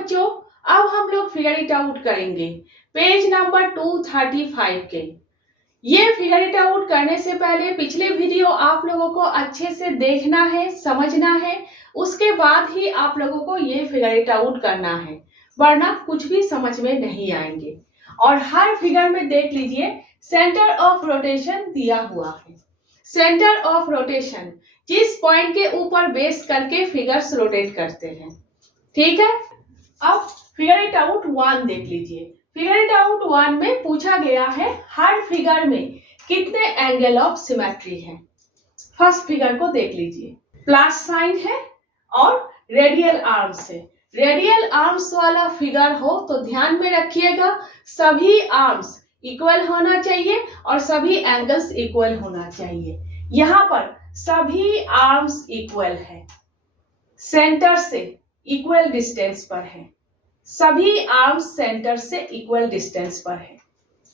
बच्चों, अब हम लोग फिगर इट आउट करेंगे पेज नंबर 235 के। ये फिगर इट आउट करने से पहले पिछले वीडियो आप लोगों को अच्छे से देखना है, समझना है, उसके बाद ही आप लोगों को ये फिगर इट आउट करना है, वरना कुछ भी समझ में नहीं आएंगे। और हर फिगर में देख लीजिए सेंटर ऑफ रोटेशन दिया हुआ है। सेंटर ऑफ रोटेशन जिस पॉइंट के ऊपर बेस करके फिगर्स रोटेट करते हैं, ठीक है। अब फिगर इट आउट 1 देख लीजिए। फिगर इट आउट 1 में पूछा गया है हर फिगर में कितने एंगल ऑफ सिमेट्री है। फर्स्ट फिगर को देख लीजिए, प्लस साइन है और रेडियल आर्म्स है। रेडियल आर्म्स वाला फिगर हो तो ध्यान में रखिएगा सभी आर्म्स इक्वल होना चाहिए और सभी एंगल्स इक्वल होना चाहिए। यहाँ पर सभी आर्म्स इक्वल है, सेंटर से इक्वल डिस्टेंस पर है, सभी आर्म्स सेंटर से इक्वल डिस्टेंस पर है,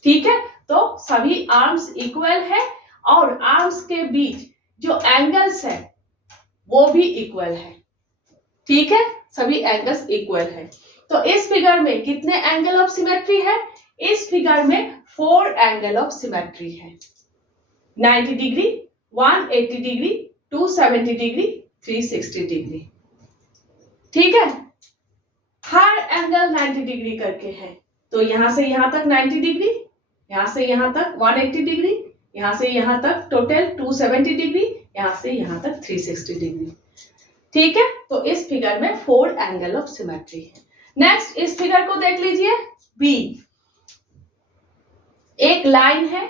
ठीक है। तो सभी आर्म्स इक्वल है और आर्म्स के बीच जो एंगल्स है वो भी इक्वल है, ठीक है। सभी एंगल्स इक्वल है। तो इस फिगर में कितने एंगल ऑफ सिमेट्री है? इस फिगर में 4 एंगल ऑफ सिमेट्री है। 90 डिग्री, 180 डिग्री, 270 डिग्री, 360 डिग्री, ठीक है। हर एंगल 90 डिग्री करके है। तो यहां से यहां तक 90 डिग्री, यहां से यहां तक 180 डिग्री, यहां से यहां तक टोटल 270 डिग्री, यहां से यहां तक 360 डिग्री, ठीक है। तो इस फिगर में 4 एंगल ऑफ सिमेट्री है। नेक्स्ट इस फिगर को देख लीजिए बी। एक लाइन है,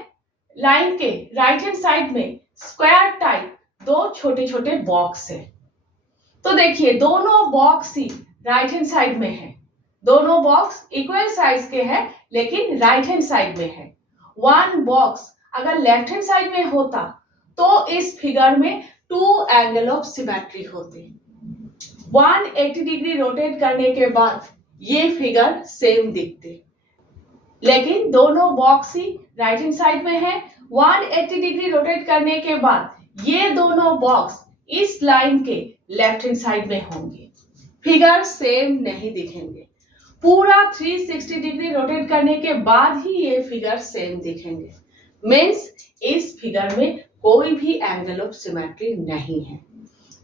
लाइन के राइट हैंड साइड में स्क्वायर टाइप 2 छोटे छोटे बॉक्स है। तो देखिए दोनों बॉक्स ही राइट हैंड साइड में है। दोनों बॉक्स इक्वल साइज के हैं लेकिन राइट हैंड साइड में है। 1 बॉक्स अगर लेफ्ट हैंड साइड में होता तो इस फिगर में 2 एंगल ऑफ सिमेट्री होते। 180 डिग्री रोटेट करने के बाद ये फिगर सेम दिखते, लेकिन दोनों बॉक्स ही राइट हैंड साइड में है। 180 डिग्री रोटेट करने के बाद ये दोनों बॉक्स इस लाइन के लेफ्ट हैंड साइड में होंगे, फिगर सेम नहीं दिखेंगे। पूरा 360 डिग्री रोटेट करने के बाद ही ये फिगर सेम दिखेंगे। मीन्स इस फिगर में कोई भी एंगल ऑफ सिमेट्री नहीं है,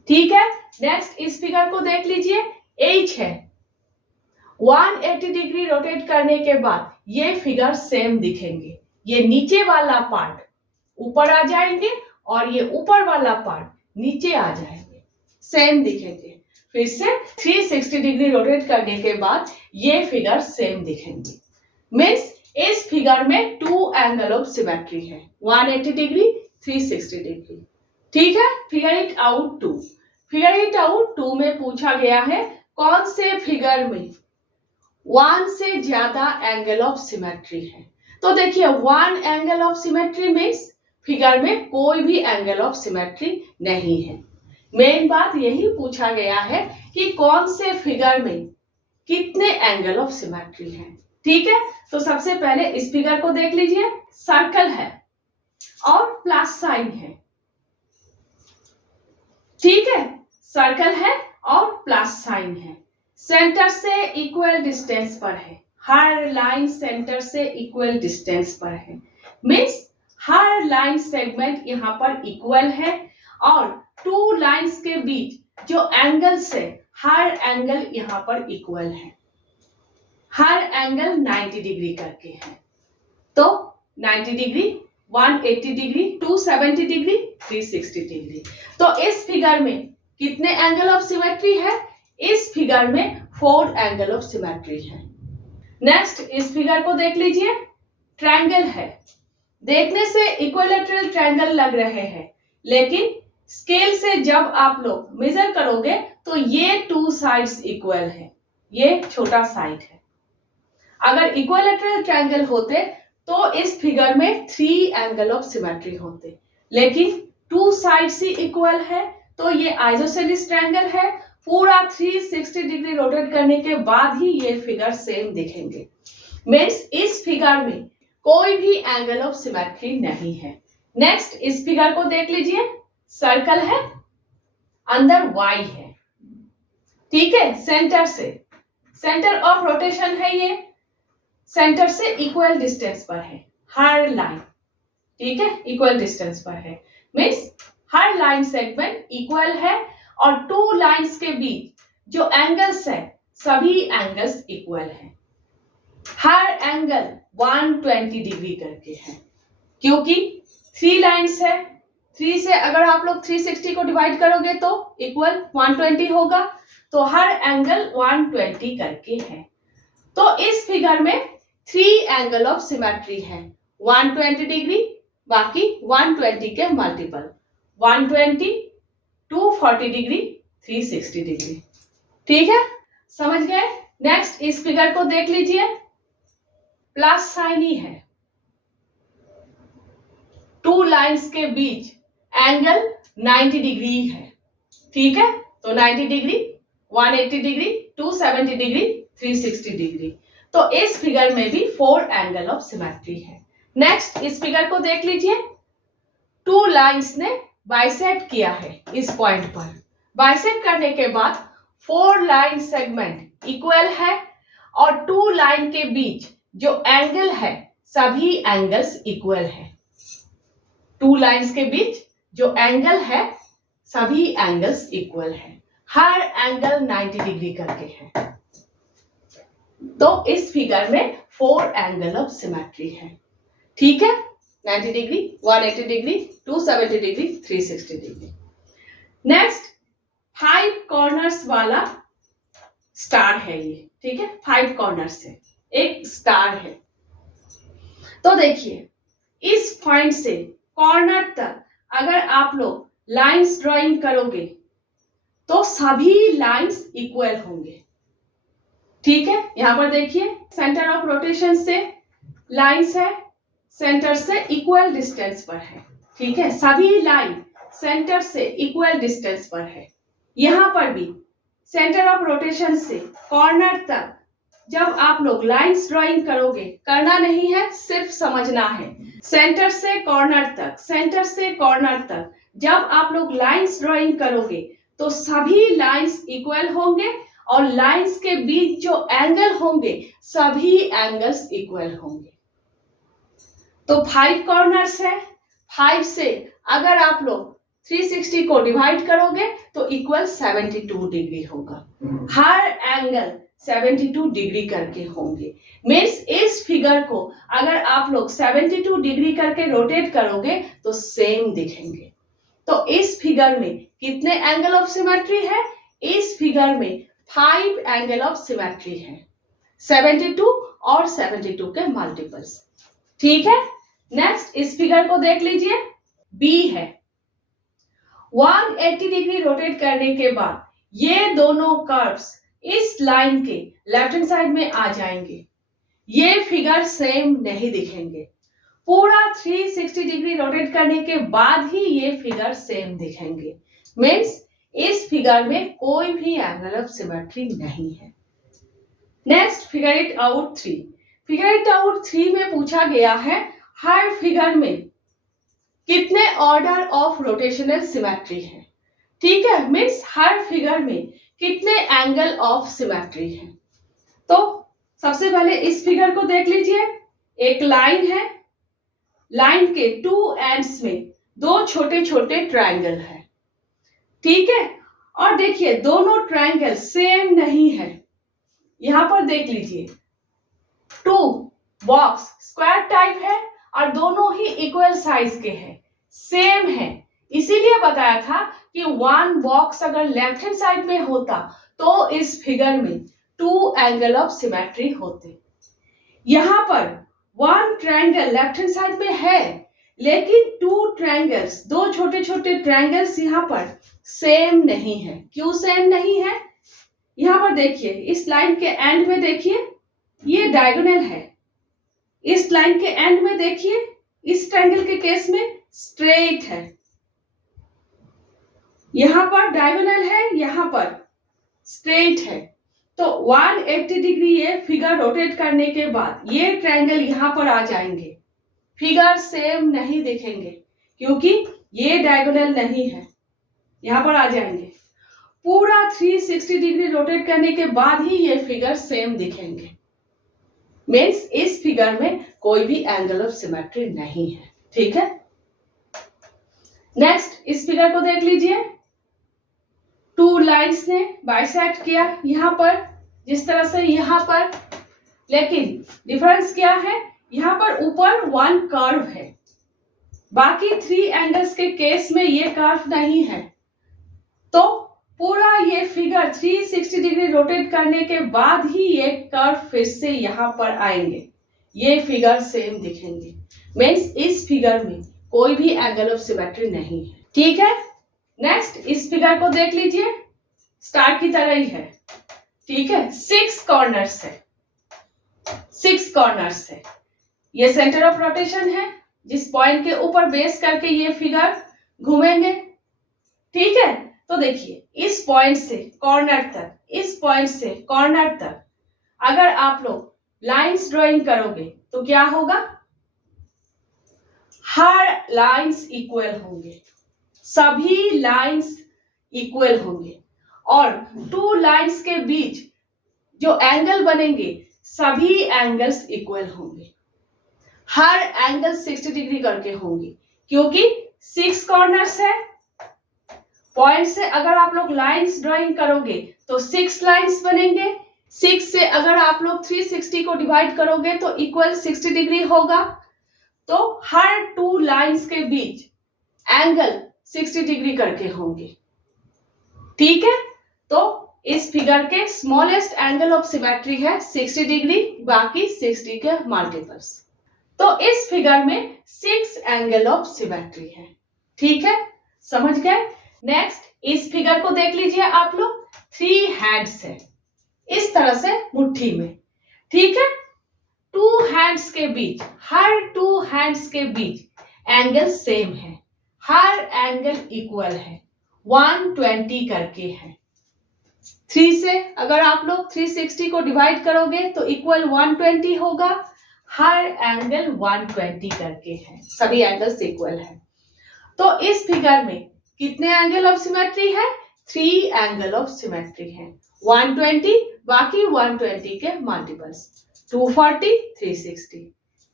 ठीक है। नेक्स्ट इस फिगर को देख लीजिए, एच है। 180 डिग्री रोटेट करने के बाद ये फिगर सेम दिखेंगे। ये नीचे वाला पार्ट ऊपर आ जाएंगे और ये ऊपर वाला पार्ट नीचे आ जाएंगे, सेम दिखेंगे। फिर से 360 डिग्री रोटेट करने के बाद ये फिगर सेम दिखेंगे। मीन्स इस फिगर में 2 एंगल ऑफ सिमेट्री है, 180 डिग्री, 360 डिग्री, ठीक है। Figure it out 2। Figure it out 2 में पूछा गया है कौन से फिगर में 1 से ज्यादा एंगल ऑफ सिमेट्री है। तो देखिए 1 angle of symmetry means figure में कोई भी एंगल ऑफ सिमेट्री नहीं है। मेन बात यही पूछा गया है कि कौन से फिगर में कितने एंगल ऑफ सिमेट्री है, ठीक है। तो सबसे पहले इस फिगर को देख लीजिए, सर्कल है और प्लस साइन है, ठीक है। सर्कल है और प्लस साइन है, सेंटर से इक्वल डिस्टेंस पर है। हर लाइन सेंटर से इक्वल डिस्टेंस पर है। मीन्स हर लाइन सेगमेंट यहाँ पर इक्वल है और 2 लाइंस के बीच जो एंगल्स है हर एंगल यहाँ पर इक्वल है। हर एंगल 90 डिग्री करके है। तो 90 डिग्री, 180 डिग्री, 270 डिग्री, 360 डिग्री। तो इस फिगर में कितने एंगल ऑफ सिमेट्री है? इस फिगर में 4 एंगल ऑफ सिमेट्री है। नेक्स्ट इस फिगर को देख लीजिए, ट्रायंगल है। देखने से इक्विलैटरल ट्रायंगल लग रहे हैं, लेकिन स्केल से जब आप लोग मेजर करोगे तो ये 2 साइड्स इक्वल है, ये छोटा साइड है। अगर इक्विलैटरल ट्रायंगल होते तो इस फिगर में 3 एंगल ऑफ सिमेट्री होते, लेकिन 2 साइड्स ही इक्वल है तो ये आइसोसेलेस ट्रायंगल है। पूरा 360 डिग्री रोटेट करने के बाद ही ये फिगर सेम दिखेंगे। मीन्स इस फिगर में कोई भी एंगल ऑफ सिमेट्री नहीं है। नेक्स्ट इस फिगर को देख लीजिए, सर्कल है, अंदर वाई है, ठीक है। सेंटर से सेंटर ऑफ रोटेशन है ये, सेंटर से इक्वल डिस्टेंस पर है हर लाइन, ठीक है, इक्वल डिस्टेंस पर है, मीन्स हर लाइन सेगमेंट इक्वल है और टू लाइंस के बीच जो एंगल्स है सभी एंगल्स इक्वल है, हर एंगल 120 डिग्री करके है, क्योंकि 3 लाइंस है, 3 से अगर आप लोग 360 को डिवाइड करोगे तो इक्वल 120 होगा, तो हर एंगल 120 करके है। तो इस फिगर में 3 एंगल ऑफ सिमेट्री है, 120 डिग्री, बाकी 120 के मल्टीपल 120, 240 डिग्री, 360 डिग्री, ठीक है, समझ गए। नेक्स्ट इस फिगर को देख लीजिए, प्लस साइन ही है, 2 लाइंस के बीच एंगल 90 डिग्री है, ठीक है, तो 90 डिग्री, 180 डिग्री, 270 डिग्री, 360 डिग्री, तो इस फिगर में भी 4 एंगल ऑफ सिमेट्री है। नेक्स्ट इस फिगर को देख लीजिए, 2 लाइंस ने बाइसेक्ट किया है इस पॉइंट पर, बाइसेक्ट करने के बाद 4 लाइन सेगमेंट इक्वल है और 2 लाइन के बीच जो एंगल है सभी एंगल्स इक्वल है, 2 लाइंस के बीच जो एंगल है सभी एंगल्स इक्वल है, हर एंगल 90 डिग्री करके है, तो इस फिगर में 4 एंगल ऑफ सिमेट्री है, ठीक है, 90 degree, 180 degree, 270 degree, 360 degree. Next 5 corners वाला स्टार है ये, ठीक है, 5 कॉर्नर से एक स्टार है। तो देखिए इस पॉइंट से कॉर्नर तक अगर आप लोग लाइंस ड्राइंग करोगे तो सभी लाइंस इक्वल होंगे, ठीक है, यहां पर देखिए सेंटर ऑफ रोटेशन से लाइंस है, सेंटर से इक्वल डिस्टेंस पर है, ठीक है, सभी लाइन सेंटर से इक्वल डिस्टेंस पर है। यहां पर भी सेंटर ऑफ रोटेशन से कॉर्नर तक जब आप लोग लाइंस ड्राइंग करोगे, करना नहीं है, सिर्फ समझना है, सेंटर से कॉर्नर तक, सेंटर से कॉर्नर तक जब आप लोग लाइंस ड्राइंग करोगे तो सभी लाइंस इक्वल होंगे और लाइंस के बीच जो एंगल होंगे सभी एंगल्स इक्वल होंगे। तो 5 कॉर्नर्स है, 5 से अगर आप लोग 360 को डिवाइड करोगे तो इक्वल 72 डिग्री होगा, हर एंगल 72 डिग्री करके होंगे, मीन्स इस फिगर को अगर आप लोग 72 डिग्री करके रोटेट करोगे तो सेम दिखेंगे। तो इस फिगर में कितने एंगल ऑफ सिमेट्री है? इस फिगर में 5 एंगल ऑफ सिमेट्री है, 72 और 72 के मल्टीपल्स, ठीक है। नेक्स्ट इस फिगर को देख लीजिए, बी है, 180 डिग्री रोटेट करने के बाद ये दोनों कर्व्स इस लाइन के लेफ्ट हैंड साइड में आ जाएंगे, ये फिगर सेम नहीं दिखेंगे, पूरा 360 डिग्री रोटेट करने के बाद ही ये फिगर सेम दिखेंगे, मीन्स इस फिगर में कोई भी एंगल ऑफ सिमेट्री नहीं है। Next figure it out 3, figure it out 3 में पूछा गया है हर फिगर में कितने ऑर्डर ऑफ रोटेशनल सिमेट्री है, ठीक है, मीन्स हर फिगर में कितने एंगल ऑफ सिमेट्री है। तो सबसे पहले इस फिगर को देख लीजिए, एक लाइन है, लाइन के 2 एंड्स में 2 छोटे छोटे ट्रायंगल है, ठीक है, और देखिए दोनों ट्रायंगल सेम नहीं है, यहां पर देख लीजिए 2 बॉक्स स्क्वायर टाइप है और दोनों ही इक्वल साइज के हैं, सेम है, इसीलिए बताया था कि 1 बॉक्स अगर लेफ्ट हैंड साइड में होता तो इस फिगर में 2 एंगल ऑफ सिमेट्री होते। यहां पर 1 ट्रायंगल लेफ्ट हैंड साइड में है लेकिन 2 ट्रायंगल्स, 2 छोटे छोटे ट्रायंगल्स यहां पर सेम नहीं है। क्यों सेम नहीं है? यहां पर देखिए इस लाइन के एंड में देखिए ये डायगोनल है, इस लाइन के एंड में देखिए इस ट्रायंगल के केस में स्ट्रेट है, यहां पर डायगोनल है, यहां पर स्ट्रेट है। तो 180 डिग्री ये फिगर रोटेट करने के बाद ये ट्रायंगल यहां पर आ जाएंगे, फिगर सेम नहीं दिखेंगे क्योंकि ये डायगोनल नहीं है, यहां पर आ जाएंगे। पूरा 360 डिग्री रोटेट करने के बाद ही ये फिगर सेम दिखेंगे। मीन्स इस फिगर में कोई भी एंगल ऑफ सिमेट्री नहीं है। ठीक है, नेक्स्ट इस फिगर को देख लीजिए। टू लाइंस ने बाइसेक्ट किया यहां पर, जिस तरह से यहां पर, लेकिन डिफरेंस क्या है, यहां पर ऊपर वन कर्व है, बाकी 3 एंगल्स के केस में ये कर्व नहीं है। तो पूरा ये फिगर 360 डिग्री रोटेट करने के बाद ही ये कर्व फिर से यहां पर आएंगे, ये फिगर सेम दिखेंगे। मीन्स इस फिगर में कोई भी एंगल ऑफ सिमेट्री नहीं है। ठीक है, नेक्स्ट इस फिगर को देख लीजिए, स्टार की तरह ही है। ठीक है, 6 कॉर्नर्स है, 6 कॉर्नर्स है। ये सेंटर ऑफ रोटेशन है, जिस पॉइंट के ऊपर बेस करके ये फिगर घूमेंगे। ठीक है, तो देखिए इस पॉइंट से कॉर्नर तक, इस पॉइंट से कॉर्नर तक अगर आप लोग लाइंस ड्राइंग करोगे तो क्या होगा, हर लाइंस इक्वल होंगे, सभी लाइंस इक्वल होंगे, और 2 लाइंस के बीच जो एंगल बनेंगे सभी एंगल्स इक्वल होंगे, हर एंगल 60 डिग्री करके होंगे, क्योंकि 6 कॉर्नर्स है। पॉइंट से अगर आप लोग लाइंस ड्राइंग करोगे तो 6 लाइंस बनेंगे। 6 से अगर आप लोग 360 को डिवाइड करोगे तो इक्वल 60 डिग्री होगा। तो हर 2 लाइंस के बीच एंगल 60 डिग्री करके होंगे। ठीक है, तो इस फिगर के स्मॉलेस्ट एंगल ऑफ सिमेट्री है 60 डिग्री, बाकी 60 के मल्टीपल्स। तो इस फिगर में 6 एंगल ऑफ सिमेट्री है। ठीक है, समझ गए। नेक्स्ट इस फिगर को देख लीजिए आप लोग, 3 हैंड्स है, इस तरह से मुट्ठी में। ठीक है, 2 हैंड्स के बीच, हर 2 हैंड्स के बीच एंगल सेम है, हर एंगल इक्वल है, 120 करके है। 3 से अगर आप लोग 360 को डिवाइड करोगे तो इक्वल 120 होगा, हर एंगल 120 करके है, सभी एंगल्स इक्वल है। तो इस फिगर में कितने एंगल ऑफ सिमेट्री है, 3 एंगल ऑफ सिमेट्री है, 120 बाकी 120 के मल्टीपल्स, 240 360।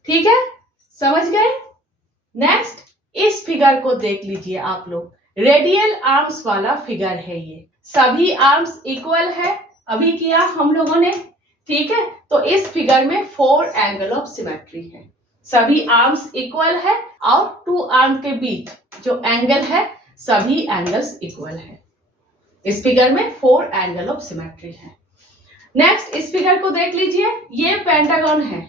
ठीक है, समझ गए। नेक्स्ट इस फिगर को देख लीजिए आप लोग, रेडियल आर्म्स वाला फिगर है ये, सभी आर्म्स इक्वल है, अभी किया हम लोगों ने। ठीक है, तो इस फिगर में 4 एंगल ऑफ सिमेट्री है, सभी आर्म्स इक्वल है और 2 आर्म के बीच जो एंगल है सभी एंगल्स इक्वल है। इस फिगर में 4 एंगल ऑफ सिमेट्री है। नेक्स्ट इस फिगर को देख लीजिए, ये पेंटागन है।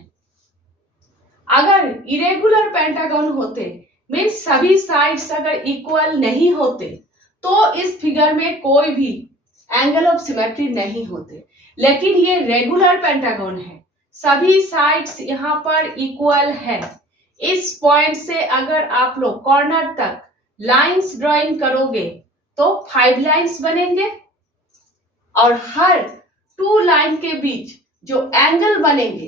अगर इरेगुलर पेंटागन होते, मीन्स सभी साइड्स अगर इक्वल नहीं होते, तो इस फिगर में कोई भी एंगल ऑफ सिमेट्री नहीं होते। लेकिन ये रेगुलर पेंटागन है, सभी साइड्स यहाँ पर इक्वल है। इस पॉइंट से अगर आप लोग कॉर्नर तक लाइंस ड्राइंग करोगे तो 5 लाइंस बनेंगे, और हर 2 लाइन के बीच जो एंगल बनेंगे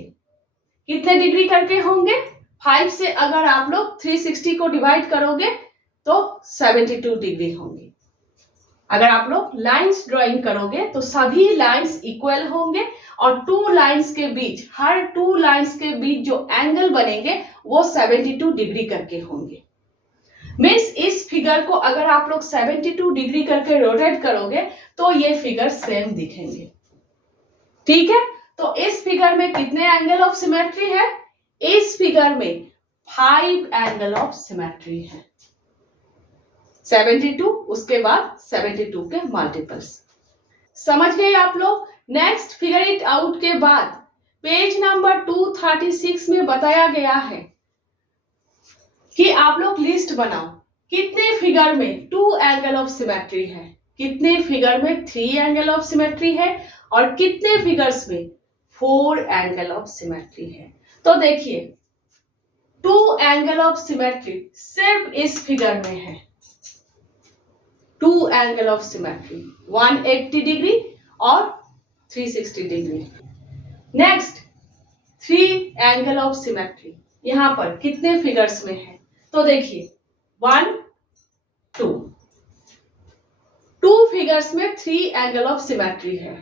कितने डिग्री करके होंगे, 5 से अगर आप लोग 360 को डिवाइड करोगे तो 72 डिग्री होंगे। अगर आप लोग लाइंस ड्राइंग करोगे तो सभी लाइंस इक्वल होंगे, और 2 लाइंस के बीच, हर 2 लाइंस के बीच जो एंगल बनेंगे वो 72 डिग्री करके होंगे। मीन्स इस फिगर को अगर आप लोग 72 डिग्री करके रोटेट करोगे तो ये फिगर सेम दिखेंगे। ठीक है, तो इस फिगर में कितने एंगल ऑफ सिमेट्री है, इस फिगर में 5 एंगल ऑफ सिमेट्री है, 72 उसके बाद 72 के मल्टीपल्स। समझ गए आप लोग। नेक्स्ट फिगर इट आउट के बाद पेज नंबर 236 में बताया गया है कि आप लोग लिस्ट बनाओ कितने फिगर में 2 एंगल ऑफ सिमेट्री है, कितने फिगर में 3 एंगल ऑफ सिमेट्री है, और कितने फिगर्स में 4 एंगल ऑफ सिमेट्री है। तो देखिए 2 एंगल ऑफ सिमेट्री सिर्फ इस फिगर में है, 2 एंगल ऑफ सिमेट्री 180 डिग्री और 360 degree. Next 3 angle of symmetry यहां पर कितने फिगर्स में है, तो देखिए 1 2 टू फिगर्स में 3 एंगल ऑफ सिमेट्री है।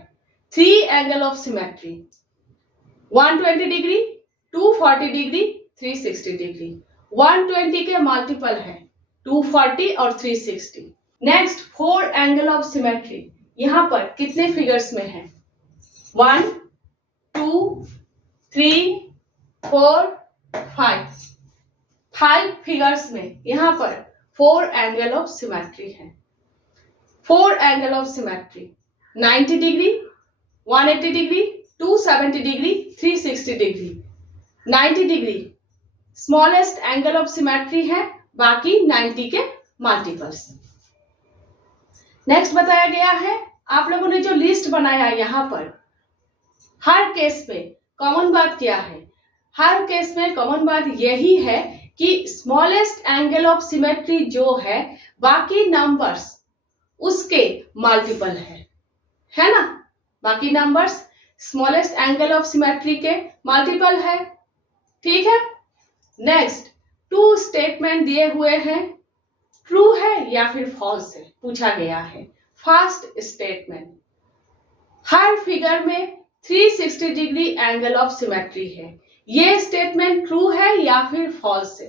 3 angle of symmetry 120 degree, 240 degree, 360 degree. 120 के मल्टीपल है 240 और 360। नेक्स्ट 4 एंगल ऑफ सिमेट्री, यहां पर कितने फिगर्स में है? 1 2 3 4 5 फिगर्स में यहां पर 4 एंगल ऑफ सिमेट्री है। 4 angle of symmetry 90 degree, 180 degree, 270 degree, 360 degree. 90 degree smallest angle of symmetry है, बाकी 90 के मल्टीपल्स। नेक्स्ट बताया गया है, आप लोगों ने जो लिस्ट बनाया यहां पर हर केस में कॉमन बात क्या है? हर केस में कॉमन बात यही है कि स्मॉलेस्ट एंगल ऑफ सिमेट्री जो है बाकी नंबर्स उसके मल्टीपल है ना? बाकी numbers smallest angle of symmetry के मल्टीपल है। ठीक है। नेक्स्ट 2 स्टेटमेंट दिए हुए हैं, ट्रू है या फिर फॉल्स है पूछा गया है। फर्स्ट स्टेटमेंट, हर फिगर में 360 डिग्री एंगल ऑफ सिमेट्री है। ये स्टेटमेंट ट्रू है या फिर फॉल्स है?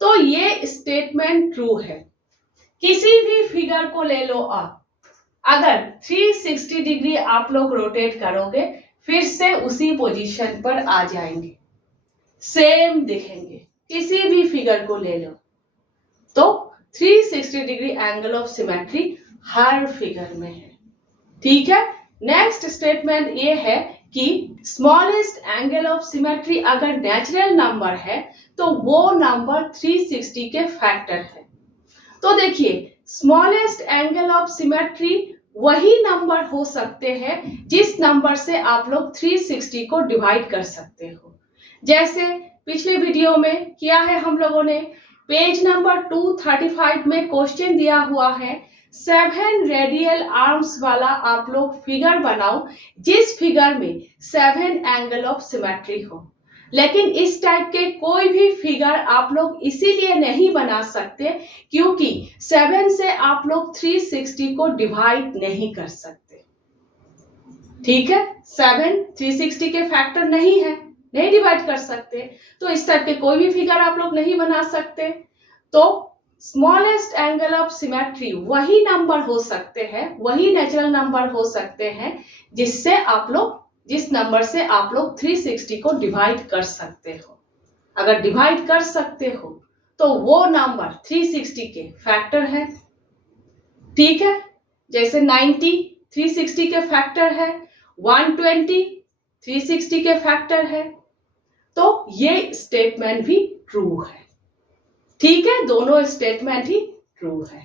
तो ये स्टेटमेंट ट्रू है। किसी भी फिगर को ले लो आप, अगर 360 डिग्री आप लोग रोटेट करोगे फिर से उसी पोजीशन पर आ जाएंगे, सेम दिखेंगे। किसी भी फिगर को ले लो तो 360 degree angle of symmetry her figure में है। ठीक है। नेक्स्ट स्टेटमेंट ये है कि स्मॉलेस्ट एंगल ऑफ सिमेट्री अगर नेचुरल नंबर है तो वो नंबर 360 के फैक्टर है। तो देखिए स्मॉलेस्ट एंगल ऑफ सिमेट्री वही नंबर हो सकते हैं जिस नंबर से आप लोग 360 को डिवाइड कर सकते हो। जैसे पिछले वीडियो में किया है हम लोगों ने, पेज नंबर 235 में क्वेश्चन दिया हुआ है 7 रेडियल आर्म्स वाला आप लोग फिगर बनाओ जिस फिगर में 7 एंगल ऑफ सिमेट्री हो। लेकिन इस टाइप के कोई भी फिगर आप लोग इसीलिए नहीं बना सकते क्योंकि 7 से आप लोग 360 को डिवाइड नहीं कर सकते। ठीक है, 7 360 के फैक्टर नहीं है, नहीं डिवाइड कर सकते, तो इस टाइप के कोई भी फिगर आप लोग नहीं बना सकते। तो स्मॉलेस्ट एंगल ऑफ सिमेट्री वही नंबर हो सकते हैं, वही नेचुरल नंबर हो सकते हैं जिससे आप लोग, जिस नंबर से आप लोग 360 को डिवाइड कर सकते हो। अगर डिवाइड कर सकते हो तो वो नंबर 360 के फैक्टर है। ठीक है, जैसे 90 360 के फैक्टर है, 120 360 के फैक्टर है, तो ये स्टेटमेंट भी ट्रू है। ठीक है, दोनों स्टेटमेंट ही ट्रू है।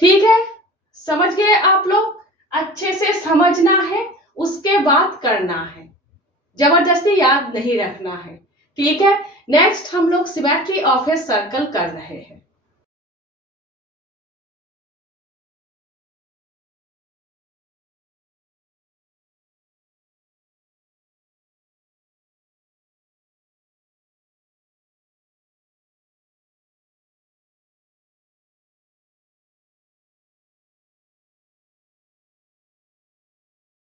ठीक है, समझ गए आप लोग? अच्छे से समझना है, उसके बाद करना है, जबरदस्ती याद नहीं रखना है। ठीक है। नेक्स्ट हम लोग सिमेट्री ऑफ ए सर्कल कर रहे हैं।